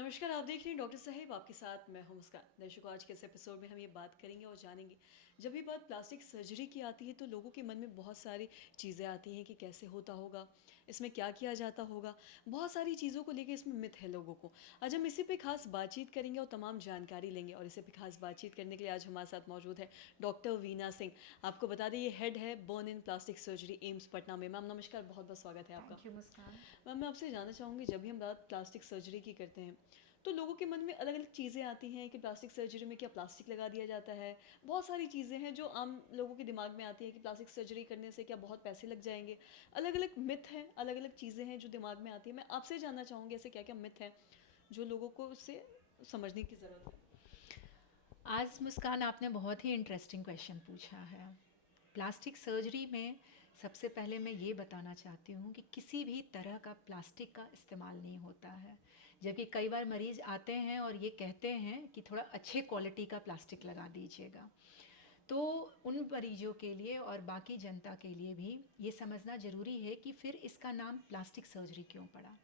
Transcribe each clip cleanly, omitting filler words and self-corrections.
नमस्कार, आप देख रहे हैं डॉक्टर साहिब, आपके साथ मैं हूं मुस्कान। दर्शकों, आज के इस एपिसोड में हम ये बात करेंगे और जानेंगे, जब भी बात प्लास्टिक सर्जरी की आती है तो लोगों के मन में बहुत सारी चीज़ें आती हैं कि कैसे होता होगा, इसमें क्या किया जाता होगा। बहुत सारी चीज़ों को लेकर इसमें मिथ है लोगों को। आज हम इसी पे खास बातचीत करेंगे और तमाम जानकारी लेंगे। और इसी पे खास बातचीत करने के लिए आज हमारे साथ मौजूद है डॉक्टर वीना सिंह। आपको बता दें, ये हेड है बर्न इन प्लास्टिक सर्जरी एम्स पटना में। मैम नमस्कार, बहुत बहुत स्वागत है आपका। Thank you Muskan. मैम मैं आपसे जानना चाहूँगी, जब भी हम बात प्लास्टिक सर्जरी की करते हैं तो लोगों के मन में अलग अलग चीज़ें आती हैं कि प्लास्टिक सर्जरी में क्या प्लास्टिक लगा दिया जाता है। बहुत सारी चीज़ें हैं जो आम लोगों के दिमाग में आती हैं कि प्लास्टिक सर्जरी करने से क्या बहुत पैसे लग जाएंगे। अलग अलग मिथ हैं, अलग अलग चीज़ें हैं जो दिमाग में आती हैं। मैं आपसे जानना चाहूँगी ऐसे क्या क्या मिथ हैं जो लोगों को उससे समझने की ज़रूरत है। आज मुस्कान आपने बहुत ही इंटरेस्टिंग क्वेश्चन पूछा है। प्लास्टिक सर्जरी में सबसे पहले मैं ये बताना चाहती हूँ कि किसी भी तरह का प्लास्टिक का इस्तेमाल नहीं होता है। जबकि कई बार मरीज़ आते हैं और ये कहते हैं कि थोड़ा अच्छे क्वालिटी का प्लास्टिक लगा दीजिएगा। तो उन मरीजों के लिए और बाकी जनता के लिए भी ये समझना ज़रूरी है कि फिर इसका नाम प्लास्टिक सर्जरी क्यों पड़ा।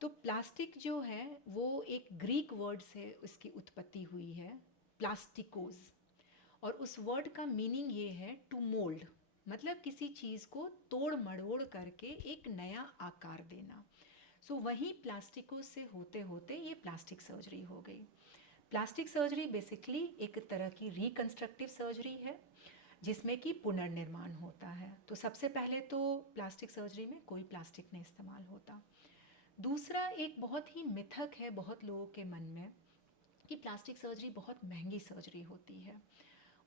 तो प्लास्टिक जो है वो एक ग्रीक वर्ड से इसकी उत्पत्ति हुई है, प्लास्टिकोस। और उस वर्ड का मीनिंग ये है टू मोल्ड, मतलब किसी चीज़ को तोड़ मड़ोड़ करके एक नया आकार देना। सो वहीं प्लास्टिकोस से होते होते ये प्लास्टिक सर्जरी हो गई। प्लास्टिक सर्जरी बेसिकली एक तरह की रिकंस्ट्रक्टिव सर्जरी है जिसमें कि पुनर्निर्माण होता है। तो सबसे पहले तो प्लास्टिक सर्जरी में कोई प्लास्टिक नहीं इस्तेमाल होता। दूसरा एक बहुत ही मिथक है बहुत लोगों के मन में कि प्लास्टिक सर्जरी बहुत महंगी सर्जरी होती है।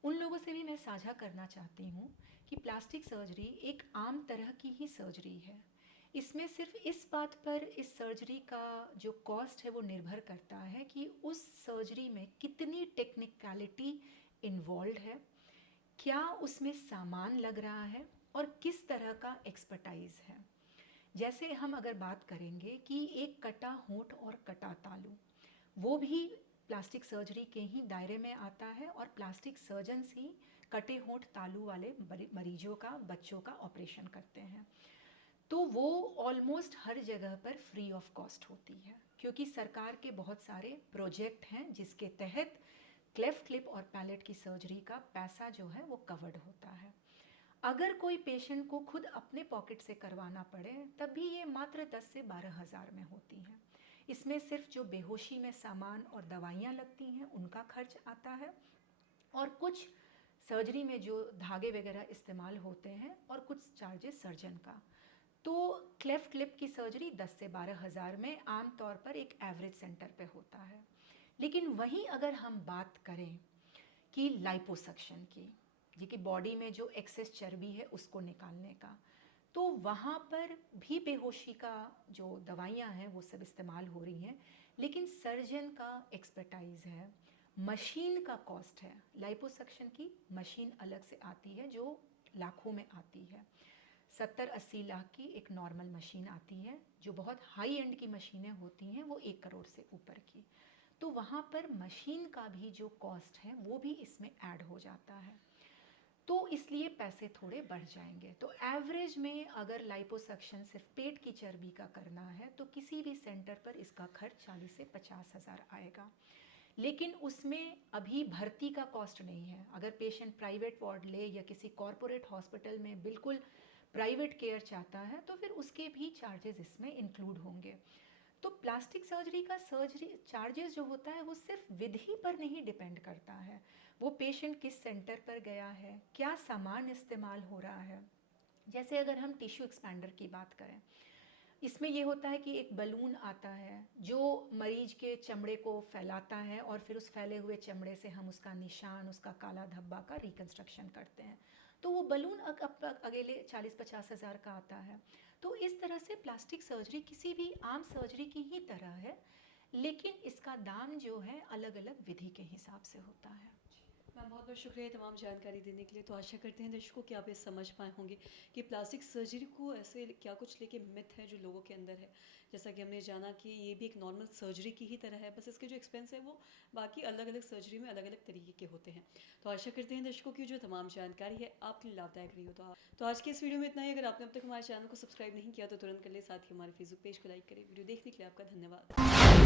उन लोगों से भी मैं साझा करना चाहती हूँ कि प्लास्टिक सर्जरी एक आम तरह की ही सर्जरी है। इसमें सिर्फ इस बात पर इस सर्जरी का जो कॉस्ट है वो निर्भर करता है कि उस सर्जरी में कितनी टेक्निकलिटी इन्वॉल्व है, क्या उसमें सामान लग रहा है और किस तरह का एक्सपर्टाइज है। जैसे हम अगर बात करेंगे कि एक कटा होंठ और कटा तालू, वो भी प्लास्टिक सर्जरी के ही दायरे में आता है और प्लास्टिक सर्जन्स ही कटे होंठ तालू वाले मरीजों का, बच्चों का ऑपरेशन करते हैं। तो वो ऑलमोस्ट हर जगह पर फ्री ऑफ कॉस्ट होती है क्योंकि सरकार के बहुत सारे प्रोजेक्ट हैं जिसके तहत क्लेफ्ट लिप और पैलेट की सर्जरी का पैसा जो है वो कवर्ड होता है। अगर कोई पेशेंट को खुद अपने पॉकेट से करवाना पड़े तब भी ये मात्र 10 से 12 हज़ार में होती हैं। इसमें सिर्फ जो बेहोशी में सामान और दवाइयाँ लगती हैं उनका खर्च आता है और कुछ सर्जरी में जो धागे वगैरह इस्तेमाल होते हैं और कुछ चार्जेस सर्जन का। तो क्लेफ्ट लिप की सर्जरी 10 से 12 हज़ार में आम तौर पर एक एवरेज सेंटर पे होता है। लेकिन वहीं अगर हम बात करें कि लाइपोसक्शन की, जी कि बॉडी में जो एक्सेस चर्बी है उसको निकालने का, तो वहाँ पर भी बेहोशी का जो दवाइयाँ हैं वो सब इस्तेमाल हो रही हैं। लेकिन सर्जन का एक्सपर्टाइज है, मशीन का कॉस्ट है। लाइपोसक्शन की मशीन अलग से आती है जो लाखों में आती है। 70-80 लाख की एक नॉर्मल मशीन आती है। जो बहुत हाई एंड की मशीनें होती हैं वो 1 करोड़ से ऊपर की। तो वहाँ पर मशीन का भी जो कॉस्ट है वो भी इसमें ऐड हो जाता है, तो इसलिए पैसे थोड़े बढ़ जाएंगे। तो एवरेज में अगर लाइपोसक्शन सिर्फ पेट की चर्बी का करना है तो किसी भी सेंटर पर इसका खर्च 40 से 50 हज़ार आएगा। लेकिन उसमें अभी भर्ती का कॉस्ट नहीं है। अगर पेशेंट प्राइवेट वार्ड ले या किसी कॉरपोरेट हॉस्पिटल में बिल्कुल प्राइवेट केयर चाहता है तो फिर उसके भी चार्जेस इसमें इंक्लूड होंगे। तो प्लास्टिक सर्जरी का सर्जरी चार्जेस जो होता है वो सिर्फ विधि पर नहीं डिपेंड करता है। वो पेशेंट किस सेंटर पर गया है, क्या सामान इस्तेमाल हो रहा है। जैसे अगर हम टिश्यू एक्सपैंडर की बात करें, इसमें ये होता है कि एक बलून आता है जो मरीज के चमड़े को फैलाता है और फिर उस फैले हुए चमड़े से हम उसका निशान, उसका काला धब्बा का रिकंस्ट्रक्शन करते हैं। तो वो बलून अगले 40-50 हज़ार का आता है। तो इस तरह से प्लास्टिक सर्जरी किसी भी आम सर्जरी की ही तरह है, लेकिन इसका दाम जो है अलग अलग विधि के हिसाब से होता है। मैम बहुत बहुत शुक्रिया तमाम जानकारी देने के लिए। तो आशा करते हैं दर्शकों कि आप ये समझ पाए होंगे कि प्लास्टिक सर्जरी को ऐसे क्या कुछ लेके मिथ है जो लोगों के अंदर है। जैसा कि हमने जाना कि ये भी एक नॉर्मल सर्जरी की ही तरह है, बस इसके जो एक्सपेंस है वो बाकी अलग अलग सर्जरी में अलग अलग तरीके के होते हैं। तो आशा करते हैं दर्शकों की जो तमाम जानकारी है आपके लिए लाभदायक रही हो। तो आज के इस वीडियो में इतना ही। अगर आपने अब तक हमारे चैनल को सब्सक्राइब नहीं किया तो तुरंत कर ले, साथ ही हमारे फेसबुक पेज को लाइक करें। वीडियो देखने के लिए आपका धन्यवाद।